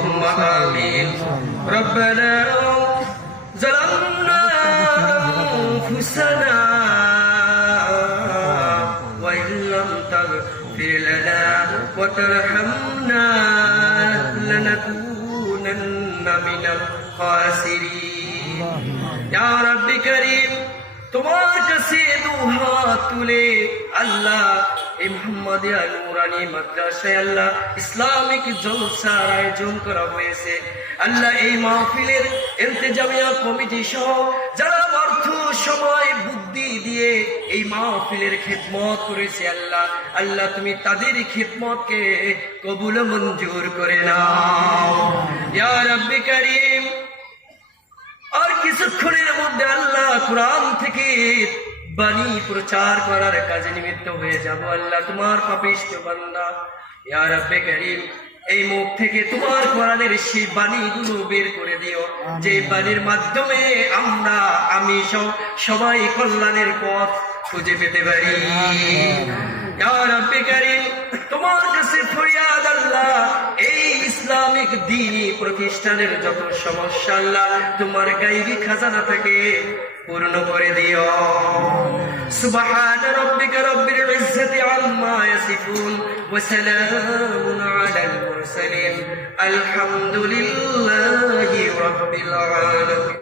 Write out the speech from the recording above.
اللهم آمين ربنا ظلمنا أنفسنا وإن لم تغفر لنا وترحمنا لنكونن من الخاسرين يا رب كريم তোমার কাছে দুহাত তুলে আল্লাহ এই মুহাম্মাদিয়া নূরানী মাদ্রাসায় আল্লাহ ইসলামিক জলসার আয়োজন করা হয়েছে আল্লাহ এই মাহফিলের ইন্তেজামিয়া কমিটি সহ যারা অর্থ সময় বুদ্ধি দিয়ে এই মাহফিলের খিদমত করেছে আল্লাহ আল্লাহ তুমি তাদের খিদমতকে কবুল মঞ্জুর করে নাও ইয়া রাব্বি কারীম আর কিছুক্ষণের মধ্যে আল্লাহ কুরআন থেকে বাণী প্রচার করার কাজে নিমিত্ত হয়ে যাব আল্লাহ তোমার পাপিষ্ঠ বান্দা ইয়া রাব্বে কারীম এই মুখ থেকে তোমার কোরআনের সেই বাণীগুলো বের করে দিও যে বাণীর মাধ্যমে আমি সবাই কল্যাণের পথ খুঁজে পেতে পারি ইয়া রাব্বে কারীম তোমার কাছে ফরিয়াদ আল্লাহ এই ইসলামিক দ্বীনি প্রতিষ্ঠানের যত সমস্যা আল্লাহ তোমার গায়বী খাজানা থেকে পূর্ণ করে দিও সুবহান রাব্বিকা রাব্বিল ইজ্জাতি আম্মা ইয়াসিফুন ওয়া সালামুন আলাল মুরসালিন আলহামদুলিল্লাহি রাব্বিল আলামিন।